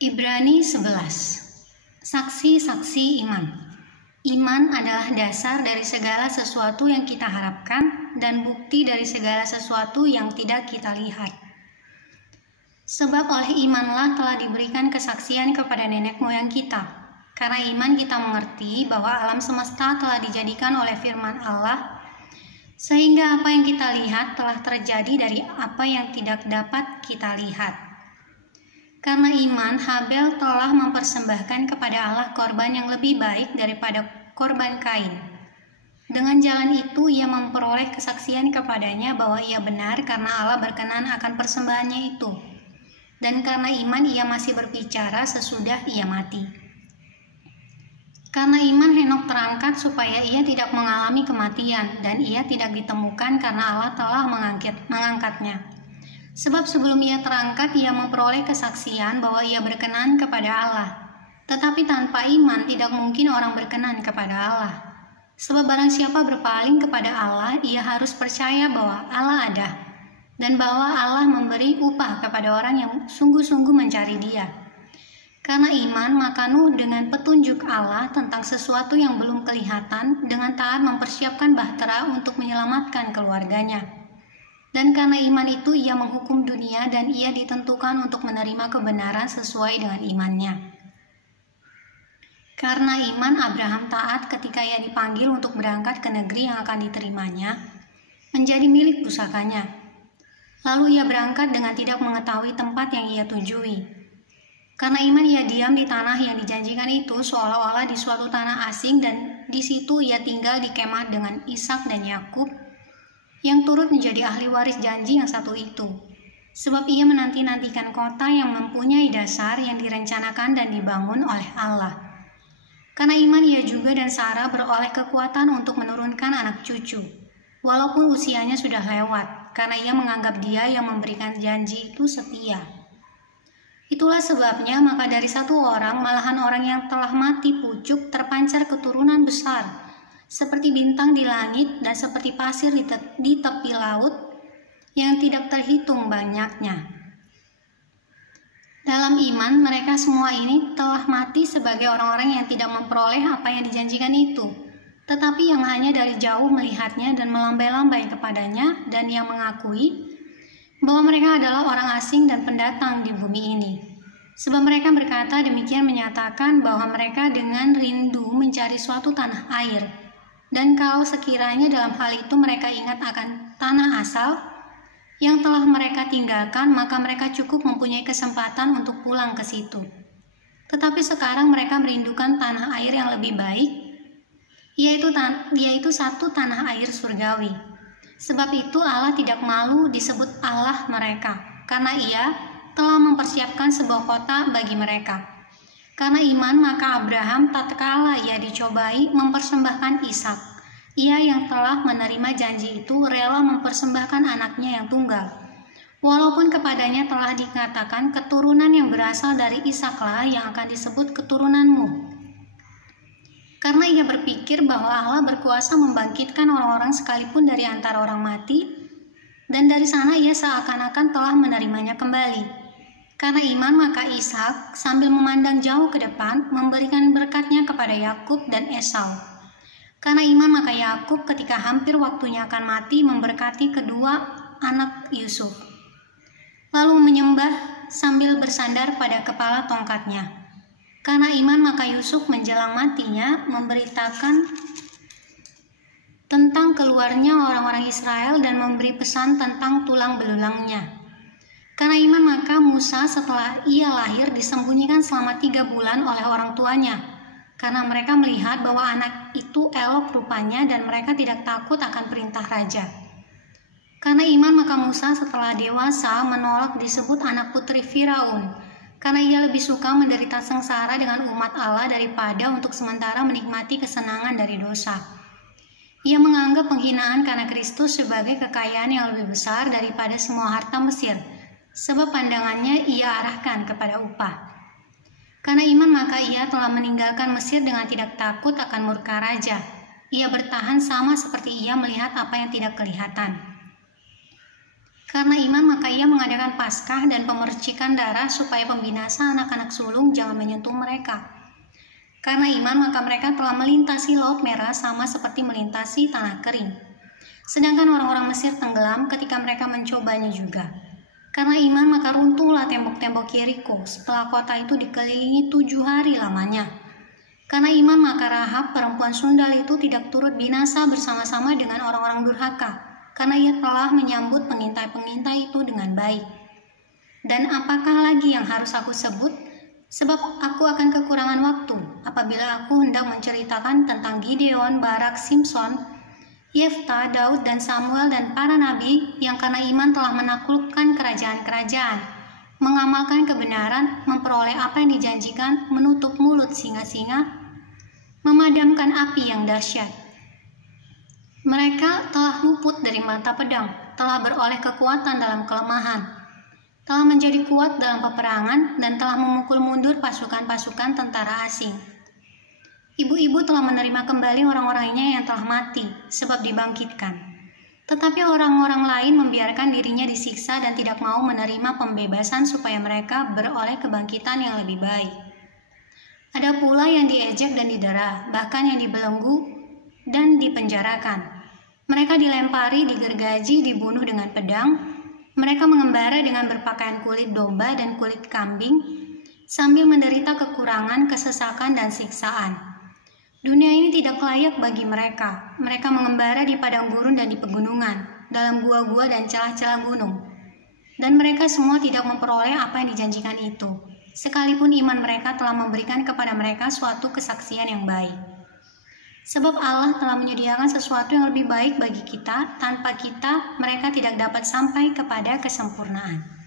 Ibrani 11. Saksi-saksi iman. Iman adalah dasar dari segala sesuatu yang kita harapkan dan bukti dari segala sesuatu yang tidak kita lihat. Sebab oleh imanlah telah diberikan kesaksian kepada nenek moyang kita. Karena iman kita mengerti bahwa alam semesta telah dijadikan oleh firman Allah, sehingga apa yang kita lihat telah terjadi dari apa yang tidak dapat kita lihat. Karena iman, Habel telah mempersembahkan kepada Allah korban yang lebih baik daripada korban Kain. Dengan jalan itu ia memperoleh kesaksian kepadanya bahwa ia benar karena Allah berkenan akan persembahannya itu. Dan karena iman ia masih berbicara sesudah ia mati. Karena iman Henok terangkat supaya ia tidak mengalami kematian, dan ia tidak ditemukan karena Allah telah mengangkatnya. Sebab sebelum ia terangkat, ia memperoleh kesaksian bahwa ia berkenan kepada Allah. Tetapi tanpa iman tidak mungkin orang berkenan kepada Allah. Sebab barang siapa berpaling kepada Allah, ia harus percaya bahwa Allah ada, dan bahwa Allah memberi upah kepada orang yang sungguh-sungguh mencari Dia. Karena iman, maka Nuh dengan petunjuk Allah tentang sesuatu yang belum kelihatan, dengan taat mempersiapkan bahtera untuk menyelamatkan keluarganya. Dan karena iman itu ia menghukum dunia dan ia ditentukan untuk menerima kebenaran sesuai dengan imannya. Karena iman Abraham taat ketika ia dipanggil untuk berangkat ke negeri yang akan diterimanya, menjadi milik pusakanya. Lalu ia berangkat dengan tidak mengetahui tempat yang ia tujui. Karena iman ia diam di tanah yang dijanjikan itu seolah-olah di suatu tanah asing, dan di situ ia tinggal di kemah dengan Ishak dan Yakub, yang turut menjadi ahli waris janji yang satu itu. Sebab ia menanti-nantikan kota yang mempunyai dasar yang direncanakan dan dibangun oleh Allah. Karena iman ia juga dan Sarah beroleh kekuatan untuk menurunkan anak cucu, walaupun usianya sudah lewat, karena ia menganggap Dia yang memberikan janji itu setia. Itulah sebabnya maka dari satu orang, malahan orang yang telah mati pucuk, terpancar keturunan besar, seperti bintang di langit dan seperti pasir di tepi laut yang tidak terhitung banyaknya. Dalam iman mereka semua ini telah mati sebagai orang-orang yang tidak memperoleh apa yang dijanjikan itu, tetapi yang hanya dari jauh melihatnya dan melambai-lambai kepadanya, dan yang mengakui bahwa mereka adalah orang asing dan pendatang di bumi ini. Sebab mereka berkata demikian menyatakan bahwa mereka dengan rindu mencari suatu tanah air. Dan kalau sekiranya dalam hal itu mereka ingat akan tanah asal yang telah mereka tinggalkan, maka mereka cukup mempunyai kesempatan untuk pulang ke situ. Tetapi sekarang mereka merindukan tanah air yang lebih baik, yaitu satu tanah air surgawi. Sebab itu Allah tidak malu disebut Allah mereka, karena Ia telah mempersiapkan sebuah kota bagi mereka. Karena iman maka Abraham tatkala ia dicobai mempersembahkan Ishak. Ia yang telah menerima janji itu rela mempersembahkan anaknya yang tunggal. Walaupun kepadanya telah dikatakan keturunan yang berasal dari Ishaklah yang akan disebut keturunanmu. Karena ia berpikir bahwa Allah berkuasa membangkitkan orang-orang sekalipun dari antara orang mati, dan dari sana ia seakan-akan telah menerimanya kembali. Karena iman maka Ishak sambil memandang jauh ke depan memberikan berkatnya kepada Yakub dan Esau. Karena iman maka Yakub ketika hampir waktunya akan mati memberkati kedua anak Yusuf, lalu menyembah sambil bersandar pada kepala tongkatnya. Karena iman maka Yusuf menjelang matinya memberitakan tentang keluarnya orang-orang Israel dan memberi pesan tentang tulang belulangnya. Karena iman maka Musa setelah ia lahir disembunyikan selama 3 bulan oleh orang tuanya, karena mereka melihat bahwa anak itu elok rupanya dan mereka tidak takut akan perintah raja. Karena iman maka Musa setelah dewasa menolak disebut anak putri Firaun, karena ia lebih suka menderita sengsara dengan umat Allah daripada untuk sementara menikmati kesenangan dari dosa. Ia menganggap penghinaan karena Kristus sebagai kekayaan yang lebih besar daripada semua harta Mesir, sebab pandangannya ia arahkan kepada upah. Karena iman maka ia telah meninggalkan Mesir dengan tidak takut akan murka raja. Ia bertahan sama seperti ia melihat apa yang tidak kelihatan. Karena iman maka ia mengadakan Paskah dan pemercikan darah supaya pembinasa anak-anak sulung jangan menyentuh mereka. Karena iman maka mereka telah melintasi Laut Merah sama seperti melintasi tanah kering. Sedangkan orang-orang Mesir tenggelam ketika mereka mencobanya juga. Karena iman maka runtuhlah tembok-tembok Yeriko setelah kota itu dikelilingi 7 hari lamanya. Karena iman maka Rahab perempuan sundal itu tidak turut binasa bersama-sama dengan orang-orang durhaka, karena ia telah menyambut pengintai-pengintai itu dengan baik. Dan apakah lagi yang harus aku sebut? Sebab aku akan kekurangan waktu apabila aku hendak menceritakan tentang Gideon, Barak, Simson, Yefta, Daud, dan Samuel dan para nabi yang karena iman telah menaklukkan kerajaan-kerajaan, mengamalkan kebenaran, memperoleh apa yang dijanjikan, menutup mulut singa-singa, memadamkan api yang dahsyat. Mereka telah luput dari mata pedang, telah beroleh kekuatan dalam kelemahan, telah menjadi kuat dalam peperangan, dan telah memukul mundur pasukan-pasukan tentara asing. Ibu-ibu telah menerima kembali orang-orangnya yang telah mati, sebab dibangkitkan. Tetapi orang-orang lain membiarkan dirinya disiksa dan tidak mau menerima pembebasan supaya mereka beroleh kebangkitan yang lebih baik. Ada pula yang diejek dan didera, bahkan yang dibelenggu dan dipenjarakan. Mereka dilempari, digergaji, dibunuh dengan pedang. Mereka mengembara dengan berpakaian kulit domba dan kulit kambing, sambil menderita kekurangan, kesesakan, dan siksaan. Dunia ini tidak layak bagi mereka. Mereka mengembara di padang gurun dan di pegunungan, dalam gua-gua dan celah-celah gunung. Dan mereka semua tidak memperoleh apa yang dijanjikan itu, sekalipun iman mereka telah memberikan kepada mereka suatu kesaksian yang baik. Sebab Allah telah menyediakan sesuatu yang lebih baik bagi kita, tanpa kita mereka tidak dapat sampai kepada kesempurnaan.